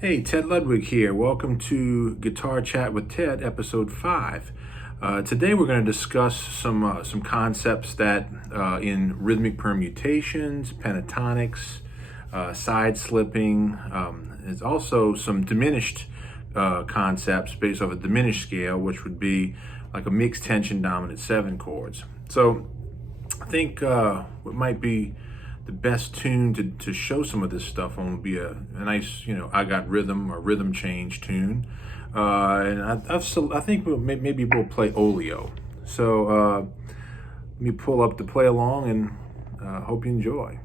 Hey, Ted Ludwig here. Welcome to Guitar Chat with Ted, episode 5. Today we're going to discuss some concepts that in rhythmic permutations, pentatonics, side slipping. There's also some diminished concepts based off a diminished scale, which would be like a mixed tension dominant 7 chords. So I think what might be the best tune to show some of this stuff on would be a nice, I got rhythm or rhythm change tune. And I think maybe we'll play Oleo. So let me pull up to play along and hope you enjoy.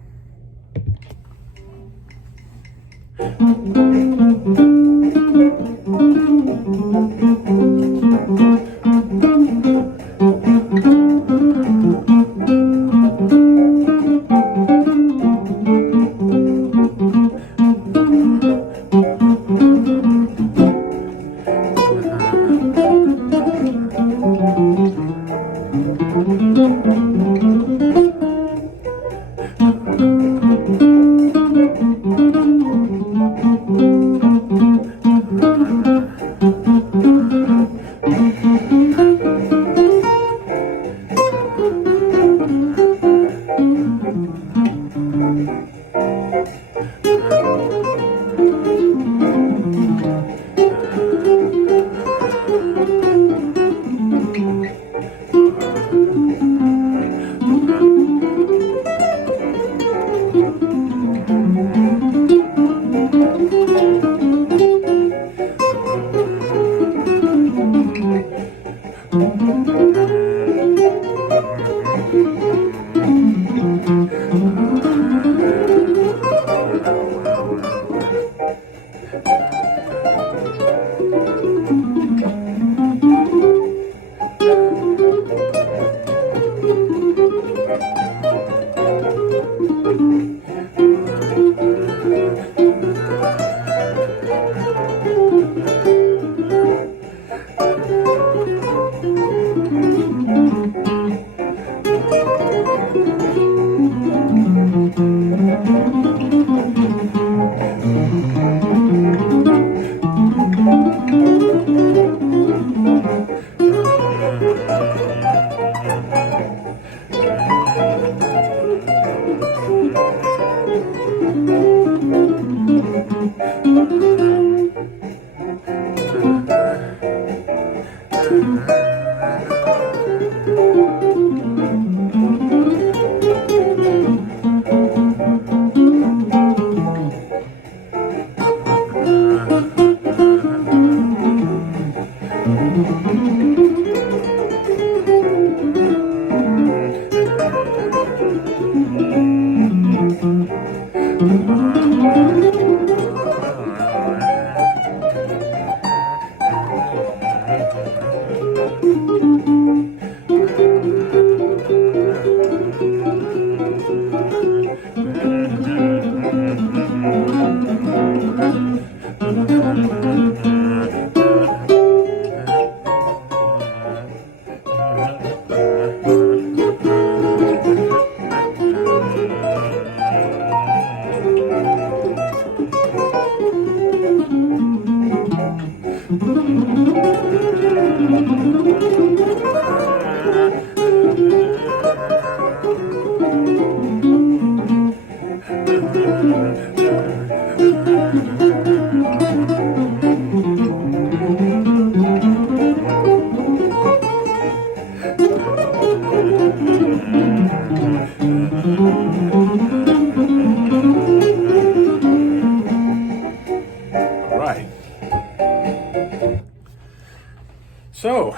So,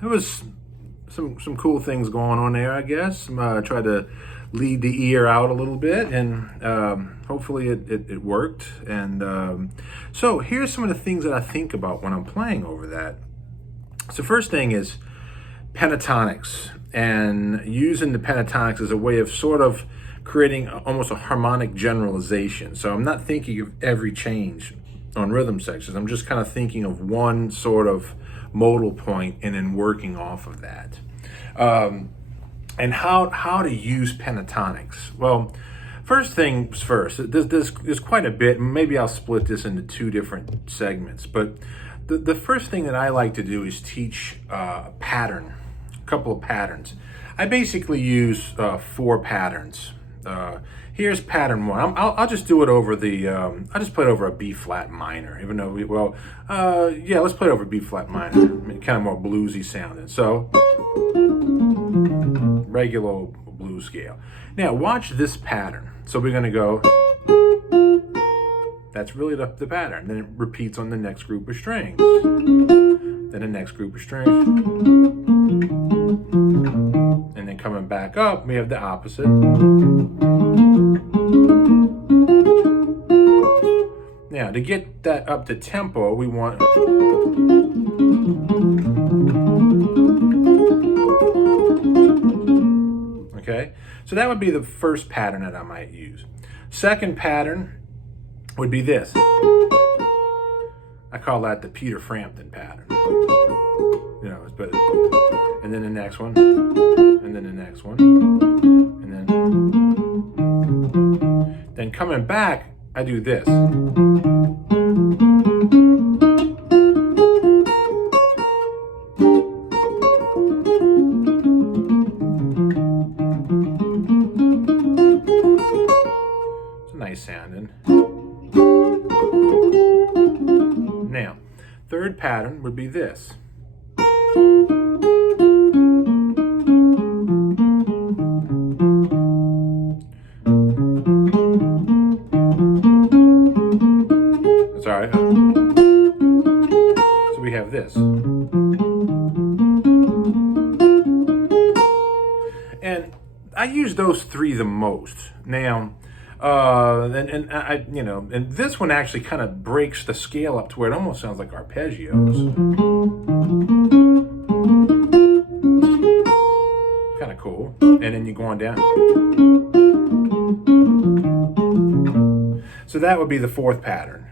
there was some cool things going on there, I guess. Tried to lead the ear out a little bit, and hopefully it worked. And so here's some of the things that I think about when I'm playing over that. So first thing is pentatonics, and using the pentatonics as a way of sort of creating almost a harmonic generalization. So I'm not thinking of every change on rhythm sections. I'm just kind of thinking of one sort of modal point and then working off of that. And how to use pentatonics. Well, First things first, there's quite a bit. Maybe I'll split this into two different segments. But the first thing that I like to do is teach a pattern, a couple of patterns. I basically use 4 patterns. Here's pattern 1. I'll just do it over the, I'll just play it over a B flat minor, even though yeah, let's play it over B flat minor. I mean, kind of more bluesy sounding. So, regular blues scale. Now, watch this pattern. So we're gonna go, that's really the pattern. Then it repeats on the next group of strings. Then the next group of strings. And then coming back up, we have the opposite. Now, to get that up to tempo, we want... Okay, so that would be the first pattern that I might use. Second pattern would be this. I call that the Peter Frampton pattern. You know, but and then the next one, and then the next one, and then coming back, I do this. It's nice sounding. Now, third pattern would be this. Sorry. So we have this. And I use those 3 the most. Now, and I, you know, and this one actually kind of breaks the scale up to where it almost sounds like arpeggios. Kind of cool. And then you go on down. So that would be the 4th pattern.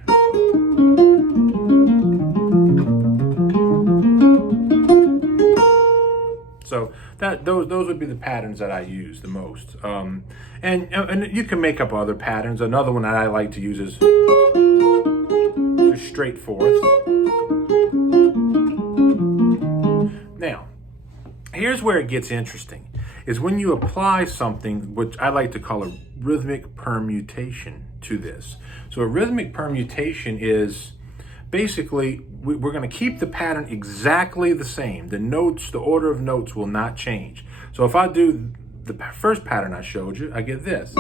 So those would be the patterns that I use the most. And you can make up other patterns. Another one that I like to use is just straight fourths. Now, here's where it gets interesting, is when you apply something, which I like to call a rhythmic permutation to this. So a rhythmic permutation is basically, we're going to keep the pattern exactly the same. The notes, the order of notes will not change. So if I do the first pattern I showed you, I get this.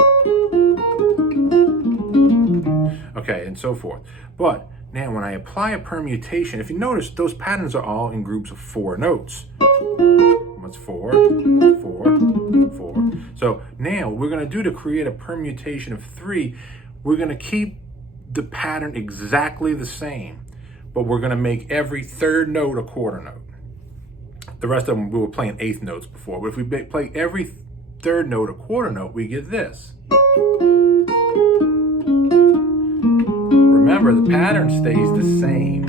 Okay, and so forth. But now when I apply a permutation, if you notice, those patterns are all in groups of 4 notes. What's 4, 4, 4. So now what we're going to do to create a permutation of 3, we're going to keep the pattern exactly the same, but we're going to make every 3rd note a quarter note. The rest of them, we were playing 8th notes before, but if we play every 3rd note a quarter note, we get this. Remember, the pattern stays the same.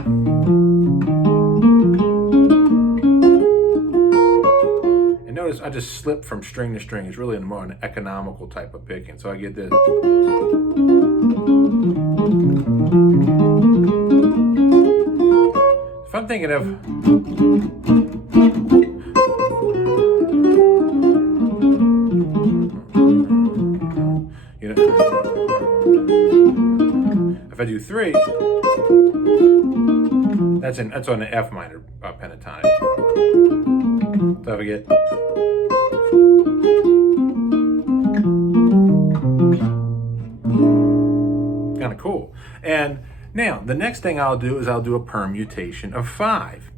And notice I just slip from string to string. It's really more an economical type of picking. So I get this. If I'm thinking of if I do 3, that's on the F minor pentatonic. So if I get kind of cool. And now the next thing I'll do is I'll do a permutation of 5.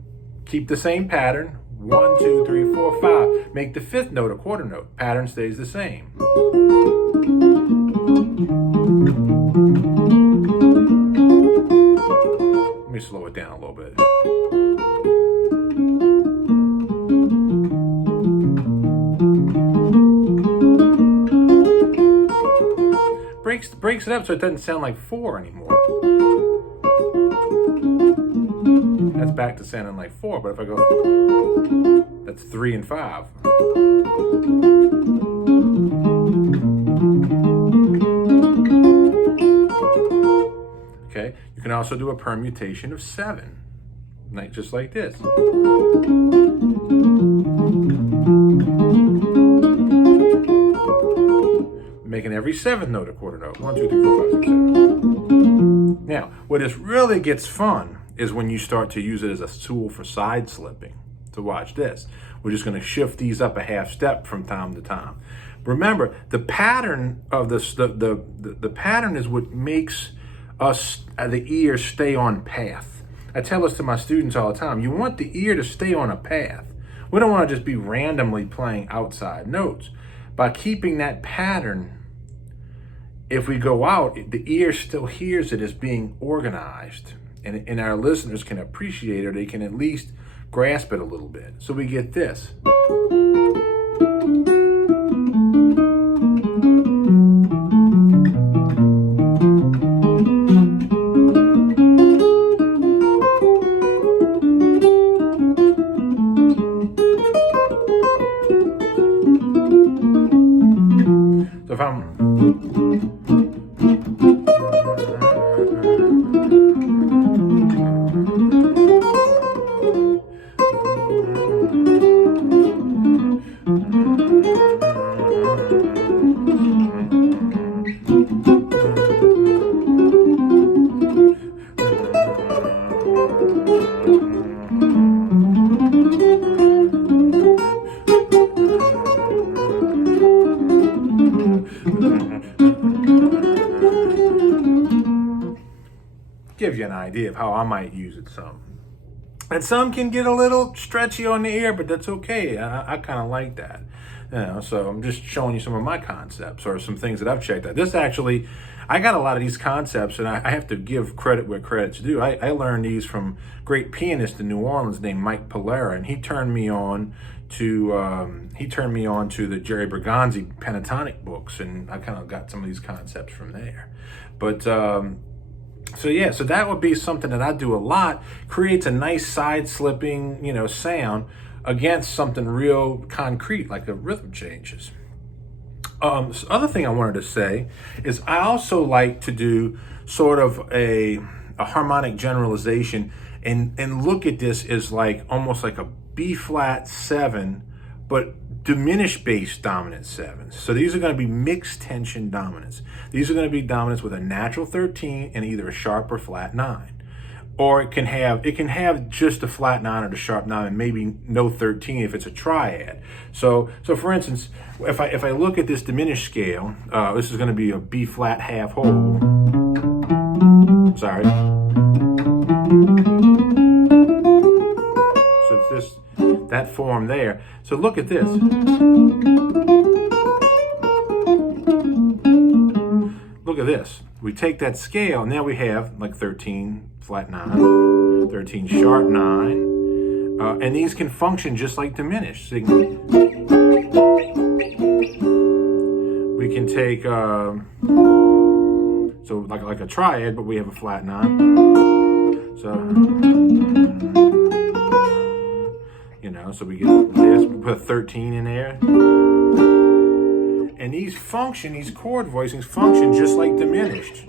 Keep the same pattern. 1, 2, 3, 4, 5. Make the 5th note a quarter note. Pattern stays the same. Let me slow it down a little bit. Breaks it up so it doesn't sound like 4 anymore. That's back to sounding like 4, but if I go, that's 3 and 5. Okay, you can also do a permutation of 7, like just like this. Making every 7th note a quarter note. 1, 2, 3, 4, 5, 6, 7. Now, where this really gets fun is when you start to use it as a tool for side slipping. So watch this. We're just going to shift these up a half step from time to time. Remember, the pattern of this, the pattern is what makes us, the ear, stay on path. I tell this to my students all the time. You want the ear to stay on a path. We don't want to just be randomly playing outside notes. By keeping that pattern, if we go out, the ear still hears it as being organized, and our listeners can appreciate it, or they can at least grasp it a little bit. So we get this. So if I'm gives you an idea of how I might use it some. And some can get a little stretchy on the ear, but that's okay. I kind of like that. So I'm just showing you some of my concepts or some things that I've checked out. This actually, I got a lot of these concepts, and I have to give credit where credit's due. I learned these from a great pianist in New Orleans named Mike Polera, and he turned me on to the Jerry Bergonzi Pentatonic books, and I kind of got some of these concepts from there. But so that would be something that I do a lot. Creates a nice side slipping, sound against something real concrete like the rhythm changes. The other thing I wanted to say is I also like to do sort of a harmonic generalization and look at this as like almost like a B flat 7, but diminished bass dominant 7s. So these are going to be mixed tension dominants. These are going to be dominants with a natural 13 and either a sharp or flat 9. Or it can have just a flat 9 or the sharp 9 and maybe no 13 if it's a triad. So for instance, if I look at this diminished scale, this is going to be a B flat half whole. Sorry. So it's this, that form there. So look at this. Look at this. We take that scale, now we have like 13 flat 9, 13 sharp 9, and these can function just like diminished. We can take, so like a triad, but we have a flat 9. So we get this, we put a 13 in there. And these chord voicings function just like diminished.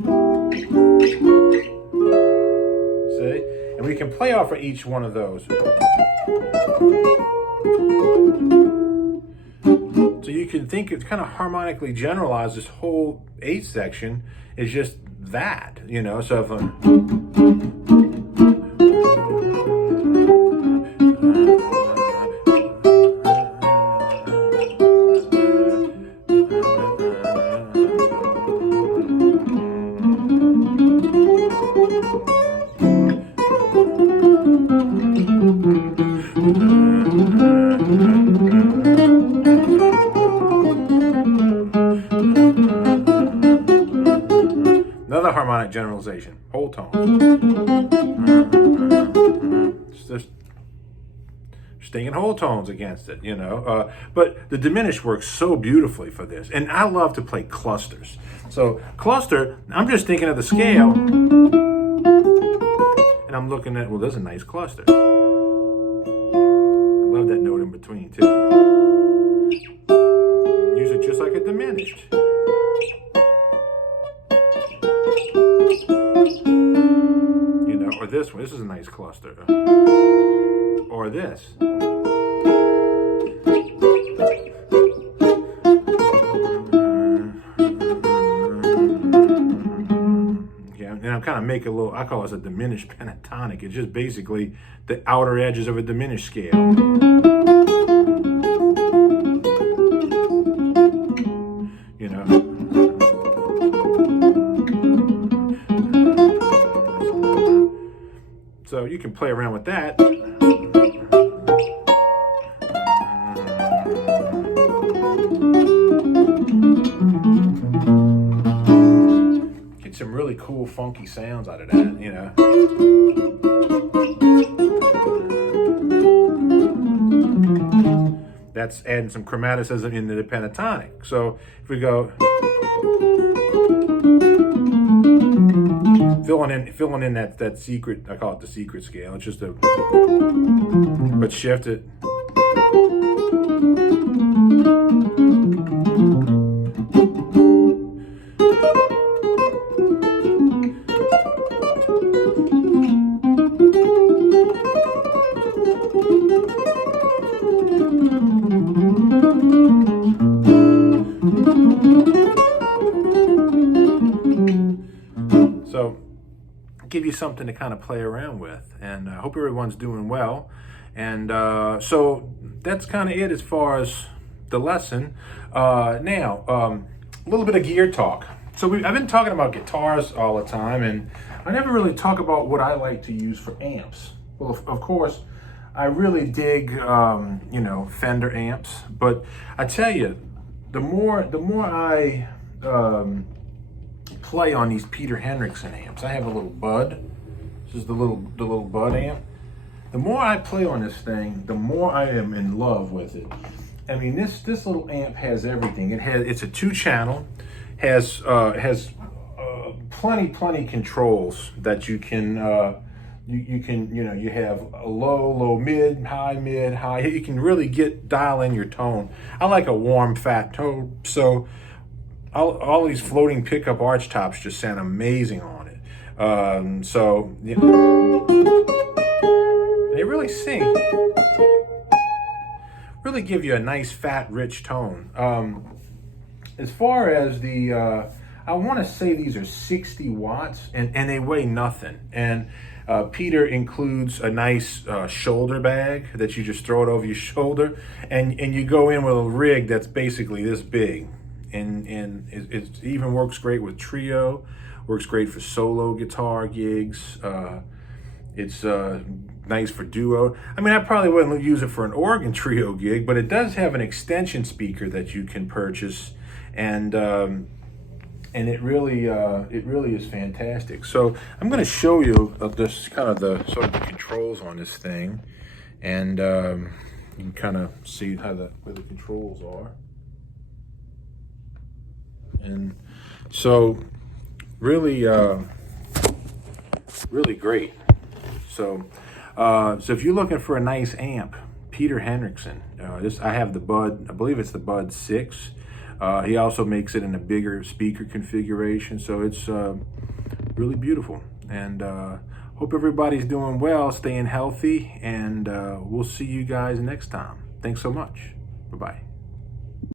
See? And we can play off of each one of those. So you can think it's kind of harmonically generalized. This whole 8th section is just that, so if another harmonic generalization, whole tones. Just stinging whole tones against it, But the diminished works so beautifully for this. And I love to play clusters. So cluster, I'm just thinking of the scale. And I'm looking at, well, there's a nice cluster. I love that note in between, too. Use it just like a diminished. this one. This is a nice cluster. Or this. Yeah, and I'm kind of making a little, I call this a diminished pentatonic. It's just basically the outer edges of a diminished scale. You know. So you can play around with that. Get some really cool funky sounds out of that, you know. That's adding some chromaticism into the pentatonic. So if we go filling in that secret, I call it the secret scale. It's just a, but shift it. So give you something to kind of play around with, and I hope everyone's doing well. And so that's kind of it as far as the lesson. Now, a little bit of gear talk. So I've been talking about guitars all the time, and I never really talk about what I like to use for amps. Well, of course, I really dig, you know, Fender amps, but I tell you, the more I play on these Peter Hendrickson amps. I have a little Bud. This is the little Bud amp. The more I play on this thing, the more I am in love with it. I mean, this little amp has everything. It's a 2-channel, has plenty controls that you can you have a low, mid, high. You can really dial in your tone. I like a warm, fat tone, so all these floating pickup arch tops just sound amazing on it. So you know, they really sing, really give you a nice, fat, rich tone. As far as the, I want to say these are 60 watts, and they weigh nothing. And Peter includes a nice shoulder bag that you just throw it over your shoulder, and you go in with a rig that's basically this big. And it even works great with trio, works great for solo guitar gigs. It's nice for duo. I mean, I probably wouldn't use it for an organ trio gig, but it does have an extension speaker that you can purchase, and it really is fantastic. So I'm going to show you this kind of the sort of the controls on this thing, and you can kind of see where the controls are. And so really great. So if you're looking for a nice amp, Peter Hendrickson, I have the Bud, I believe it's the Bud 6. He also makes it in a bigger speaker configuration, so it's really beautiful. And hope everybody's doing well, staying healthy, and we'll see you guys next time. Thanks so much. Bye-bye.